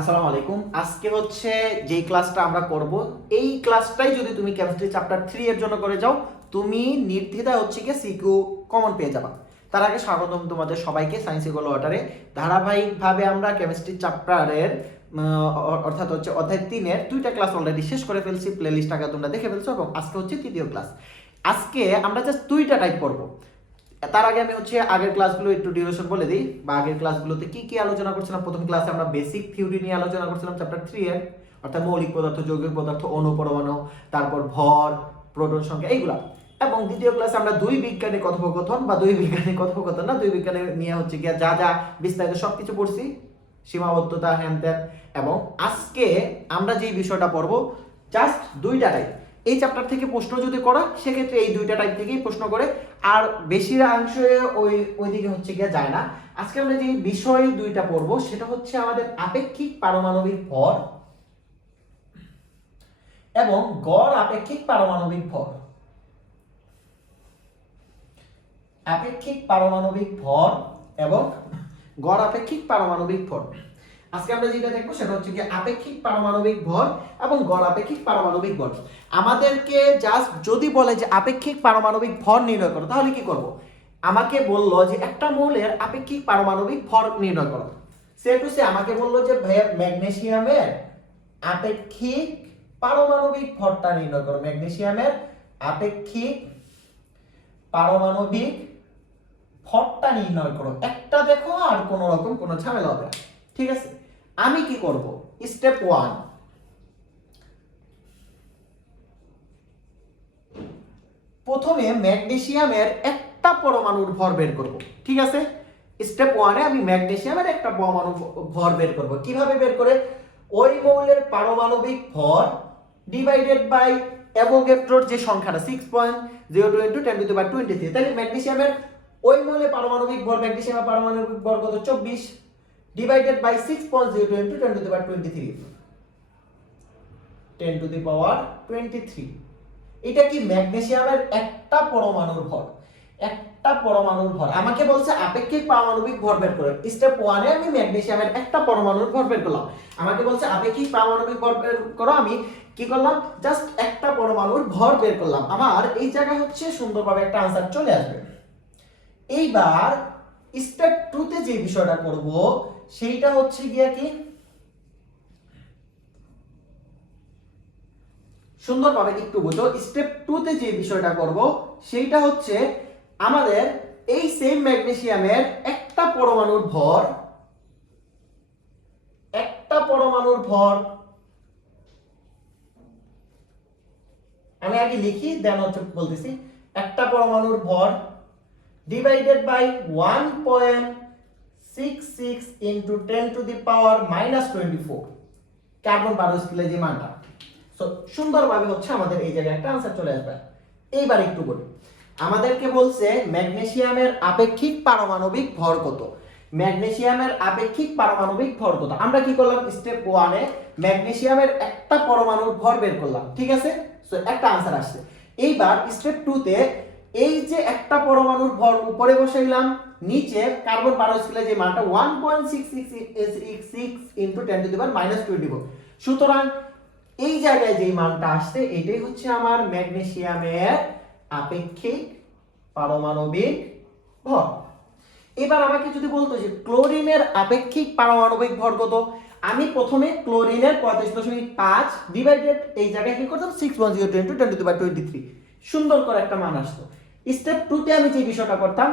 আসসালামু আলাইকুম। আজকে হচ্ছে যেই ক্লাসটা আমরা করব, এই ক্লাসটাই যদি তুমি কেমিস্ট্রি চ্যাপ্টার 3 এর জন্য করে যাও, তুমি নির্দ্বিধায় হচ্ছে কি সিকিউ কমন পেয়ে যাবা। তার আগে স্বাগতম তোমাদের সবাইকে সায়েন্স ইকোল ওয়াটারে। ধারাবাহিকভাবে আমরা কেমিস্ট্রি চ্যাপ্টারের অর্থাৎ হচ্ছে অধ্যায় 3 এর দুইটা ক্লাস অলরেডি শেষ করে ফেলছি। প্লেলিস্ট আগে তোমরা দেখে ফেলছো এবং আজকে হচ্ছে তৃতীয় ক্লাস। আজকে আমরা জাস্ট দুইটা টাইপ করব। তার আগে আমি হচ্ছে আগের ক্লাসগুলো একটু ডিউরেশন বলে দিই, বা আগের ক্লাসগুলোতে কি কি আলোচনা করছিলাম। প্রথম ক্লাসে আমরা বেসিক থিওরি নিয়ে আলোচনা করছিলাম চ্যাপ্টার 3 এর, অর্থাৎ মৌলিক পদার্থ, যৌগিক পদার্থ, অণু, পরমাণু, তারপর ভর, প্রোটন সংখ্যা, এইগুলা। এবং দ্বিতীয় ক্লাসে আমরা দুই বিজ্ঞানী কথোপকথন না, দুই বিজ্ঞানী নিয়ে হচ্ছে গিয়া যা যা বিস্তারিত সবকিছু পড়ছি, সীমাবদ্ধতা, হ্যান ত্যান। এবং আজকে আমরা যেই বিষয়টা পড়বো জাস্ট দুইটা টাইপ। এই চ্যাপ্টার থেকে প্রশ্ন যদি করা, সেক্ষেত্রে এই দুইটা টাইপ থেকেই প্রশ্ন করে, আর বেশিরাংশে ওইদিকে হচ্ছে গিয়ে যায় না। আজকে আমরা যে বিষয় দুইটা পড়বো সেটা হচ্ছে আমাদের আপেক্ষিক পারমাণবিক ভর এবং গড় আপেক্ষিক পারমাণবিক ভর। আপেক্ষিক পারমাণবিক ভর এবং গড় আপেক্ষিক পারমাণবিক ভর। আজকে আমরা যেটা দেখবো সেটা হচ্ছে কি আপেক্ষিক পারমাণবিক ভর এবং গড় আপেক্ষিক পারমাণবিক ভর। আমাদেরকে জাস্ট যদি বলে যে আপেক্ষিক পারমাণবিক ভর নির্ণয় করো, তাহলে কি করব? আমাকে বললো যে একটা মৌলের আপেক্ষিক পারমাণবিক ভর নির্ণয় করো। সে টু সে আমাকে বললো যে ম্যাগনেসিয়ামের আপেক্ষিক পারমাণবিক ভরটা নির্ণয় করো। ম্যাগনেসিয়ামের আপেক্ষিক পারমাণবিক ভরটা নির্ণয় করো। একটা দেখো, আর কোন রকম কোনো ঝামেলা হবে না। ঠিক আছে, আমি কি করব? স্টেপ 1, প্রথমে ম্যাগনেসিয়ামের একটা পরমাণুর ভর বের করব। ঠিক আছে, স্টেপ 1 এ আমি ম্যাগনেসিয়ামের একটা পরমাণু ভর বের করব। কিভাবে বের করে? ওই মৌলের পারমাণবিক ভর ডিভাইডেড বাই অ্যাভোগাড্রোর যে সংখ্যাটা 6.02 × 10⁻23। তাহলে ম্যাগনেসিয়ামের ওই মৌলের পারমাণবিক ভর, ম্যাগনেসিয়ামের পারমাণবিক ভর কত? 24 ডিভাইডেড বাই 6.02 × 10⁻23। এটা কি ম্যাগনেসিয়ামের একটা পরমাণুর ভর। একটা পরমাণুর ভর আমাকে বলছে আপেক্ষিক পারমাণবিক ভর বের করো। স্টেপ 1 এ আমি ম্যাগনেসিয়ামের একটা পরমাণুর ভর বের করলাম। আমাকে বলছে আপেক্ষিক পারমাণবিক ভর বের করো। আমি কি করলাম? জাস্ট একটা পরমাণুর ভর বের করলাম। আমার এই জায়গায় হচ্ছে সুন্দরভাবে একটা আনসার চলে আসবে। এইবার স্টেপ 2 তে যে বিষয়টা করব সেইটা হচ্ছে গিয়া কি, সুন্দরভাবে একটু বুঝো। স্টেপ 2 তে যে বিষয়টা করব সেইটা হচ্ছে আমাদের এই সেম ম্যাগনেসিয়ামের একটা পরমাণুর ভর, আমি আগে লিখি দেন হচ্ছে বলতেছি। একটা পরমাণুর ভর ডিভাইডেড বাই 1.66 × 10⁻24 কার্বন 12 স্কেলে যে মানটা। সো সুন্দরভাবে হচ্ছে আমাদের এই জায়গায় একটা आंसर চলে আসবে। এইবার একটু বলি, আমাদেরকে বলছে ম্যাগনেসিয়ামের আপেক্ষিক পারমাণবিক ভর কত। ম্যাগনেসিয়ামের আপেক্ষিক পারমাণবিক ভর কত? আমরা কি করলাম? স্টেপ 1 এ ম্যাগনেসিয়ামের একটা পরমাণুর ভর বের করলাম। ঠিক আছে, সো একটা आंसर আসছে। এইবার স্টেপ 2 তে এই যে একটা পরমাণুর ভর উপরে বসাইলাম, নিচে কার্বন 12 স্কেলে যে মানটা 1.66 × 10⁻24। সুতরাং এই জায়গায় যে মানটা আসছে এটাই হচ্ছে আমার ম্যাগনেসিয়ামের আপেক্ষিক পারমাণবিক ভর। এবার আমাকে যদি বলতো যে ক্লোরিনের আপেক্ষিক পারমাণবিক ভর কত, আমি প্রথমে ক্লোরিনের 35.5 ডিভাইডেড এই জায়গায় কি করতাম 6.02 × 10⁻23, সুন্দর করে একটা মান আসতো। স্টেপ 2 তে আমি যে বিষয়টা করতাম,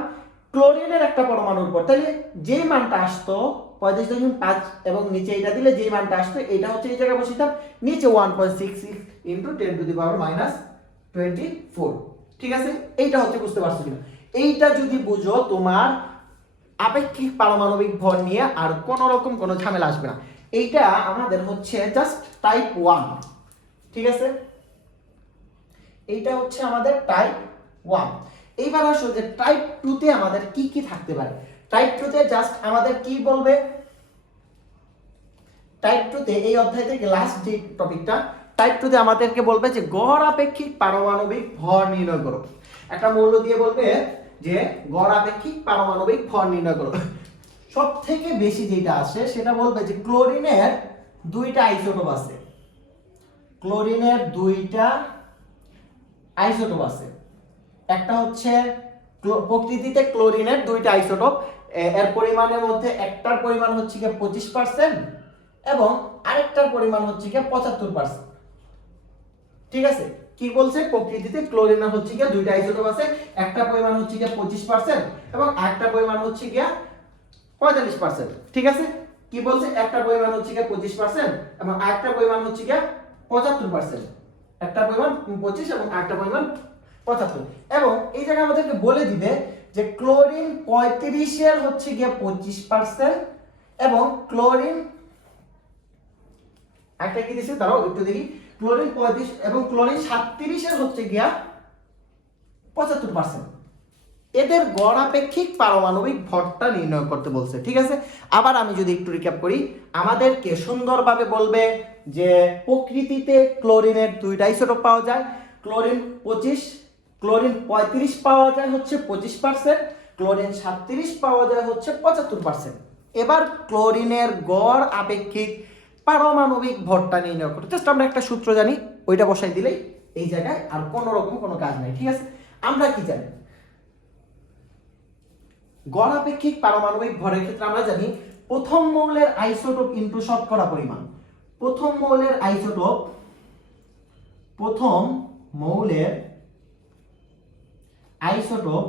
ক্লোরিনের একটা পরমাণুর পর তাহলে যে মানটা আসতো 35.5 এবং নিচে এটা দিলে যে মানটা আসতো এটা হচ্ছে এই জায়গায় বসিতাম, নিচে 1.66 × 10⁻24। ঠিক আছে, এইটা হচ্ছে বুঝতে পারছো কিনা? এইটা যদি বুঝো, তোমার আপেক্ষিক পারমাণবিক ভর নিয়ে আর কোন রকম কোনো ঝামেলা আসবে না। এইটা আমাদের হচ্ছে জাস্ট টাইপ 1। ঠিক আছে, এইটা হচ্ছে আমাদের টাইপ 1। এইবার আসো যে টাইপ 2 তে আমাদের কি কি থাকতে পারে। টাইপ 2 তে জাস্ট আমাদের কি বলবে? টাইপ 2 তে এই অধ্যায় থেকে লাস্ট যে টপিকটা, টাইপ 2 তে আমাদেরকে বলবে যে গড় আপেক্ষিক পারমাণবিক ভর নির্ণয় করো। একটা মৌল দিয়ে বলবে যে গড় আপেক্ষিক পারমাণবিক ভর নির্ণয় করো। সবথেকে বেশি যেটা আসে সেটা বলবে যে ক্লোরিনের দুইটা আইসোটোপ আছে, ক্লোরিনের দুইটা আইসোটোপ আছে। একটা হচ্ছে প্রকৃতিতে ক্লোরিনের দুইটা আইসোটোপ, এর পরিমাণের মধ্যে একটার পরিমাণ হচ্ছে গিয়ে 25% এবং আরেকটার পরিমাণ হচ্ছে গিয়ে 75%। ঠিক আছে, কি বলছে, প্রকৃতিতে ক্লোরিনের হচ্ছে গিয়ে দুইটা আইসোটোপ আছে, একটা পরিমাণ হচ্ছে গিয়ে 25% এবং আরেকটা পরিমাণ হচ্ছে গিয়ে 45%। ঠিক আছে, কি বলছে, একটা পরিমাণ হচ্ছে গিয়ে 25% এবং আরেকটা পরিমাণ হচ্ছে গিয়ে 75%। একটা পরিমাণ 25 এবং আরেকটা পরিমাণ 75। এবং এই জায়গায় আমাদেরকে বলে দিবে যে ক্লোরিন 35 এর হচ্ছে গিয়ে 25% এবং ক্লোরিন একটা কি দিছে তারাও একটু দেখি, ক্লোরিন 35 এবং ক্লোরিন 37 এর হচ্ছে গিয়া 75%। এদের গড় আপেক্ষিক পারমাণবিক ভরটা নির্ণয় করতে বলছে। ঠিক আছে, আবার আমি যদি একটু রিক্যাপ করি, আমাদেরকে সুন্দরভাবে বলবে যে প্রকৃতিতে ক্লোরিনের দুইটা আইসোটোপ পাওয়া যায়, ক্লোরিন 25, ক্লোরিন 35 পাওয়া যায় হচ্ছে 25%, ক্লোরিন 37 পাওয়া যায় হচ্ছে 75%। এবার ক্লোরিনের গড় আপেক্ষিক পারমাণবিক ভরটা নির্ণয় করতে জাস্ট আমরা একটা সূত্র জানি, ওইটা বসাই দিলেই এই জায়গায় আর কোনো রকম কোনো কাজ নাই। ঠিক আছে, আমরা কি জানি, গড় আপেক্ষিক পারমাণবিক ভরের ক্ষেত্রে আমরা জানি প্রথম মৌলের আইসোটোপ ইনটু শতকরা পরিমাণ। প্রথম মৌলের আইসোটোপ, প্রথম মৌলের আইসোটোপ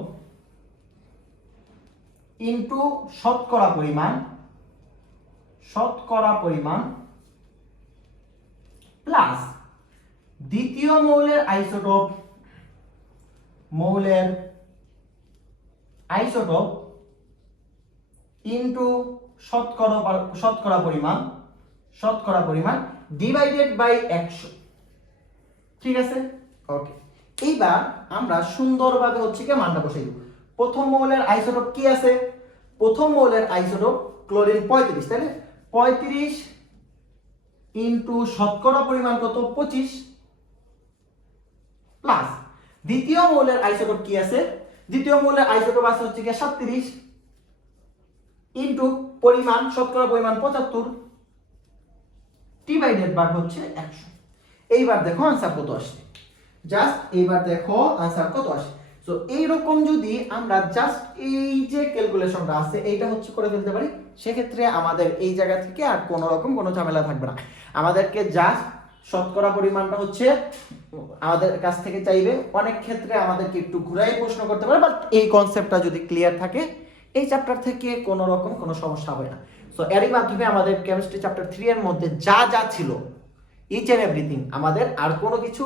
ইনটু শতকরা পরিমাণ, শতকরা পরিমাণ প্লাস দ্বিতীয় মৌলের আইসোটোপ, মৌলের আইসোটোপ ইনটু শতকরা পরিমাণ, শতকরা পরিমাণ ডিভাইডেড বাই 100। ঠিক আছে, ওকে। এইবার আমরা সুন্দরভাবে হচ্ছে কি মানটা বসাই দেব। প্রথম মৌলের আইসোটোপ কি আছে, প্রথম মৌলের আইসোটোপ ক্লোরিন 35, তাই না, 35 ইনটু শতকরা পরিমাণ কত 25 প্লাস দ্বিতীয় মৌলের আইসোটোপ কি আছে, দ্বিতীয় মৌলের আইসোটোপ আছে হচ্ছে কি 37 ইনটু পরিমাণ শতকরা পরিমাণ 75 ডিভাইডেড বাই হচ্ছে 100। এইবার দেখো आंसर কত আসে, জাস্ট এইবার দেখো आंसर কত আসে। সো এই রকম যদি আমরা জাস্ট এই যে ক্যালকুলেশনটা আছে এইটা হচ্ছে করে ফেলতে পারি, সেক্ষেত্রে আমাদের এই জায়গা থেকে আর কোনো রকম কোনো ঝামেলা থাকবে না। আমাদেরকে জাস্ট শতকরা পরিমাণটা হচ্ছে আমাদের কাছ থেকে চাইবে, অনেক ক্ষেত্রে আমাদেরকে একটু ঘুরাই প্রশ্ন করতে পারে, বাট এই কনসেপ্টটা যদি ক্লিয়ার থাকে এই চ্যাপ্টার থেকে কোনো রকম কোনো সমস্যা হবে না। সো এরই মাধ্যমে আমাদের কেমিস্ট্রি চ্যাপ্টার 3 এর মধ্যে যা যা ছিল ইচ এন্ড এভরিথিং, আমাদের আর কোনো কিছু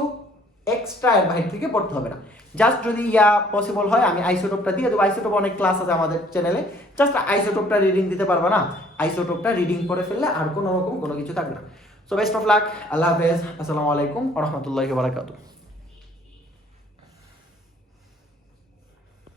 এক্সট্রা এর বাইরে থেকে পড়তে হবে না। জাস্ট যদি পসিবল হয় আমি আইসোটোপটা দিয়ে দেবো, আইসোটোপ অনেক ক্লাস আছে আমাদের চ্যানেলে, জাস্ট আইসোটোপটা রিডিং দিতে পারবা না, আইসোটোপটা রিডিং করে ফেললে আর কোনো রকম কোনো কিছু থাকবে না। সো বেস্ট অফ লাক, আল্লাহ হাফেজ, আসসালামু আলাইকুম ওয়া রাহমাতুল্লাহি ওয়া বারাকাতুহু।